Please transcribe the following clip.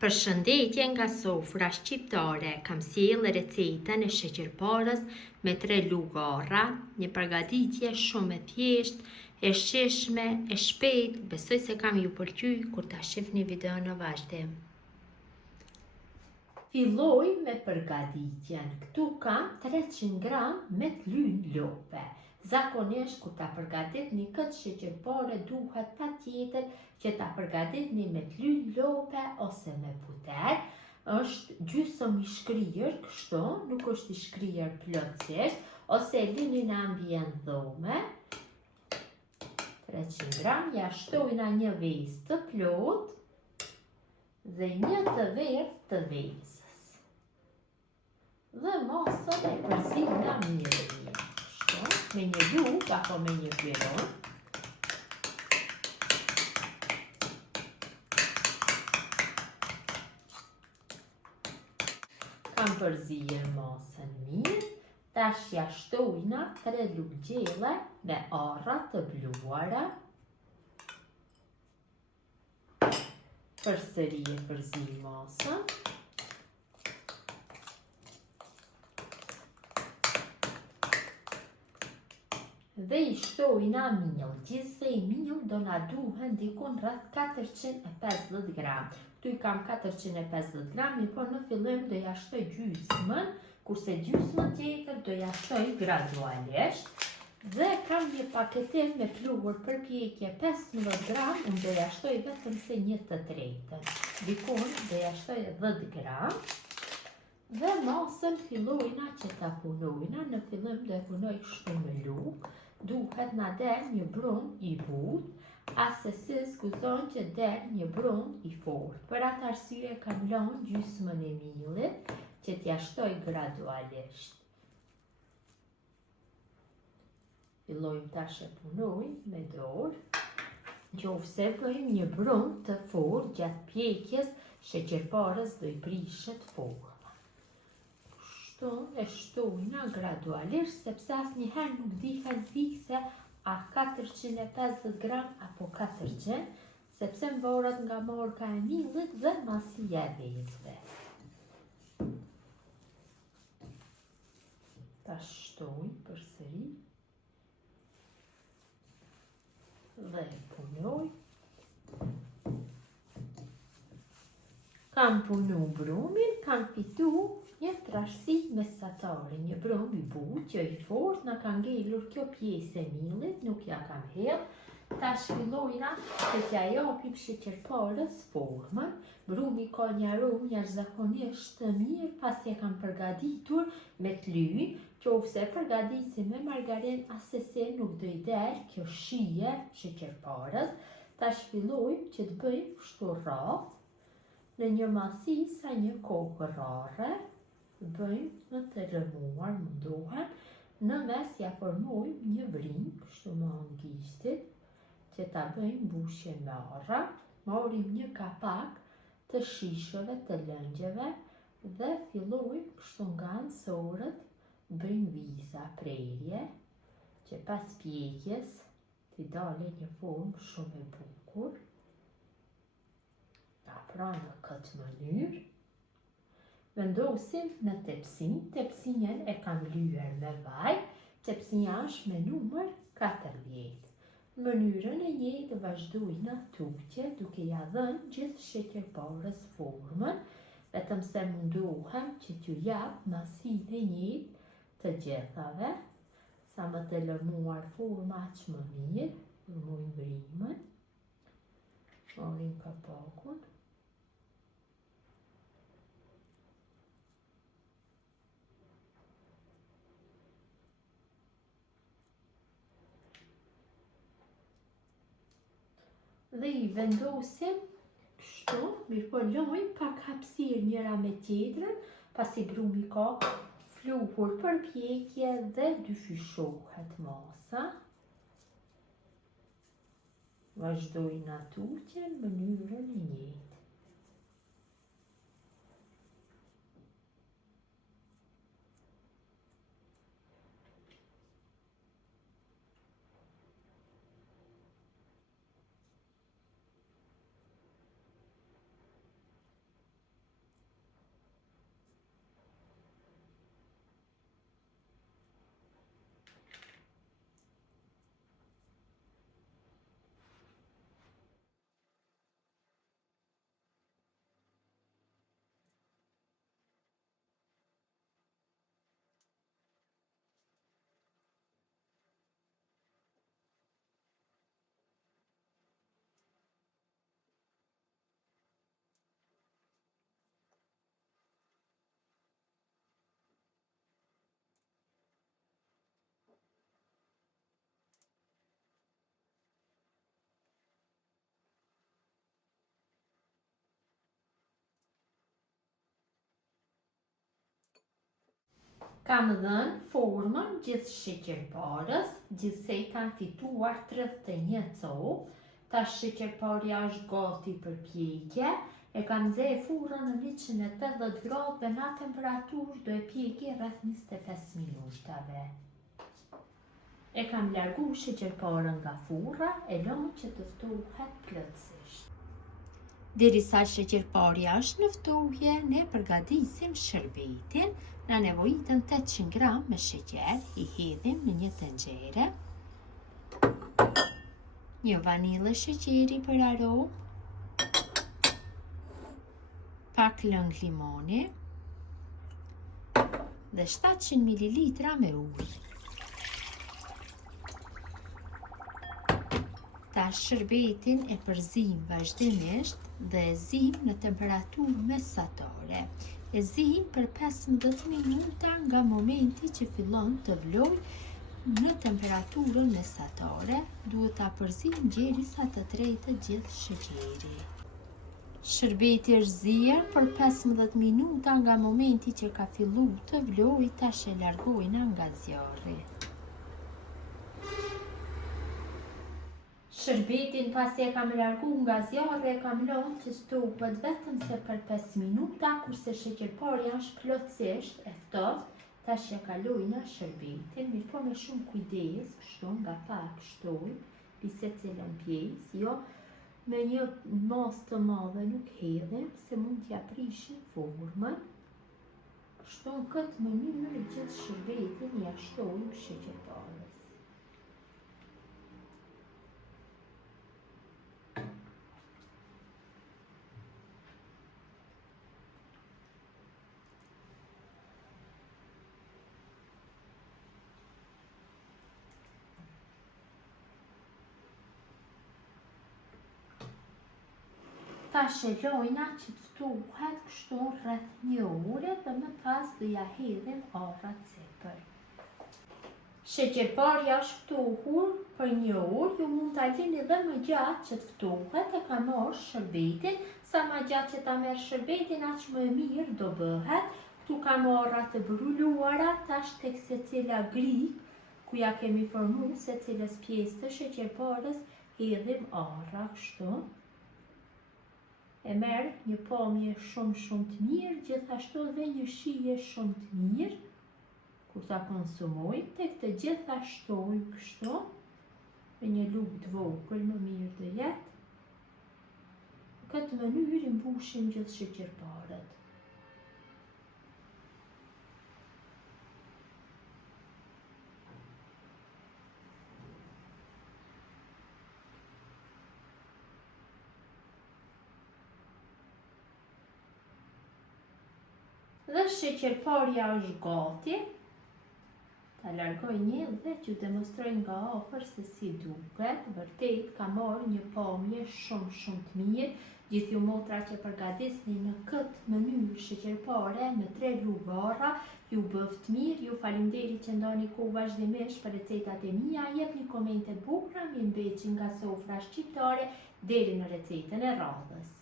Përshëndetje nga sofra shqiptare, kam sjellë recetën e sheqerparës me 3 llogara, një përgatitje shumë e thjeshtë, e shijshme, e shpejtë, besoj se kam ju pëlqyer kur ta shihni videon në vazhdim. Filloj me përgatitjen. Këtu kam 300 gram me lyn lope. Zakonisht kur ta përgatitni këtë sheqerpare duhet patjetër që ta përgatitni me lyn lope ose me puter. Është gjysmë i shkrier, kështu, nuk është i shkrier plotësisht, ose lini në ambient dhome. 300 gram, ja shtojna një vezë të plot dhe një të verdh të vezës. Dhe mosën e përzina mirë. Me një luk apo me një biron. Kam përzirë mosën mirë. Tash ja shtojna 3 luk gjelle me arra të bluara. Përsëri e përzi mosën. Dhe i shtojna miell. Gjithsej miell do na duhen dikon rreth 450 gram. Këtu i kam 450 gram, por në fillim do ja shtoj gjysmën, kurse gjysmën tjetër do ja shtoj gradualisht. Dhe kam një paketim me pluhur përpjekje 15 gram, unë do ja shtoj vetëm se 1/3. Dikon do ja shtoj 10 gram. Dhe mosën fillojna që ta punojna, në fillim do e punoj kështu me luk. Duhet na del një brum i butë, asesi skuzon që del një brum i fortë. Për atë arsye kam lënë gjysmën e miellit që t'ja shtoj gradualisht. Fillojmë tash e punojmë me dorë. Nëse bëjmë një brum të fortë gjatë pjekjes, sheqerparës do i prishet forma. E shtojna gradualisht, sepse asnjëherë nuk dihet fikse a 450 gram apo 400, sepse mvaret nga marka e miellit dhe masia e vezëve. Ta shtoj përsëri dhe punoj. Kam punu brumin, kam fitu një trashësi mesatare, një brum i butë që i fortë, na ka ngelur kjo pjesë e miellit, nuk ja kam hedhur. Tash fillojna që t'ja japim sheqerparës formën. Brumi ka një aromë jashtëzakonisht të mirë, pasi e kam përgatitur me lyn, qofse përgatisim me margarin asesi nuk do i del kjo shije sheqerparës. Tash fillojmë që të bëjmë kështu rraf, në një masi sa një kokë rare. Bëjmë në të rëmuar, mundohem, në mes ja formojmë një vrim, kështu më anë gishtit, që ta bëjmë mbushje me arra, marrim një kapak të shishëve të lëngjeve dhe fillojmë kështu nga ansorët, bëjmë viza prerje, që pas pjekjes t'i dale një formë shumë e bukur. Pra në këtë mënyrë. Vendosim në tepsin, tepsinjen e kam lyer me vaj, tepsinja është me numër 14. Mënyrën e njëjtë vazhdojna tukje, duke ja dhënë gjithë sheqerparës formën, vetëm se mundohem që t'ju jap masinë e njëjtë të gjithave, sa më të lëmuar forma aq më mirë, formojmë vrimën, marrim kapakun. Dhe i vendosim kështu, mirë po lojmë pak hapësirë njëra me tjetrën, pasi brumi ka fluhur përpjekje dhe dyfyshohet masa. Vazhdojna tutje në mënyrën e njëjtë. Kam dhënë formën gjithë sheqerparës, gjithsej kanë fituar 31 copë. Tash sheqerparja është gati për pjekje. E kam nxjerrë furrën në 180 gradë dhe në atë temperaturë do e pjeki rreth 25 minutave. E kam largu sheqerparën nga furra, e lëmë që të ftohet plotësisht. Derisa sheqerparja është në ftohje, ne përgatisim shërbetin. Na nevojitën 800 gram me sheqer, i hedhim në një tenxhere. Një vanilë sheqeri për aromë, pak lëng limoni dhe 700 ml me ujë. Tash shërbetin e përzim vazhdimisht dhe e zim në temperaturë mesatare. E zim për 15 minuta nga momenti që fillon të vlojë në temperaturën mesatare. Duhet ta përzim derisa të tretë gjithë sheqeri. Shërbeti është zier për 15 minuta nga momenti që ka filluar të vlojë. Tash e largojna nga zjarri. Shërbetin pasi e kam largu nga zjarri, e kam lënë që stohet vetëm se për 5 minuta, kurse sheqerparja është plotësisht e ftoftë. Tash ja kalojna shërbetin, mirë po me shumë kujdes, kështu nga pak shtoj, mbi secilën pjesë, jo me një masë të madhe nuk hedhim, se mund t'ja prishim formën. Kështu në këtë mënyrë gjithë shërbetin ja shtojmë sheqerparës. Tash e lojna që të ftohet kështu rreth 1 orë dhe më pas do ja hedhim arrat sipër. Sheqerparja është ftohur për 1 orë, ju mund ta lini edhe më gjatë që të ftohet. E ka marrë shërbetin, sa më gjatë që ta merr shërbetin aq më e mirë do bëhet. Ktu kam arrat e bruluara, tash tek secila grik ku ja kemi formuar secilës pjesë të sheqerparës hedhim arra kështu. E merr një pamje shumë të mirë, gjithashtu dhe një shije shumë të mirë. Kur ta konsumojmë, tek të gjitha shtojmë kështu, me një lugë të vogël më mirë do jetë. Në këtë mënyrë i mbushim gjithë sheqerparët. Dhe sheqerparja është gati. Ta largoj një dhe t'ju demonstroj nga afër se si duket. Vërtet ka marrë një pamje shumë të mirë. Gjithë ju motra që përgatisni në këtë mënyrë sheqerpare me 3 lugë arra, ju bëft mirë. Ju faleminderit që ndani kohë vazhdimisht për recetat e mia. Jepni komente bukura, mi mbeqi nga sofra shqiptare deri në recetën e radhës.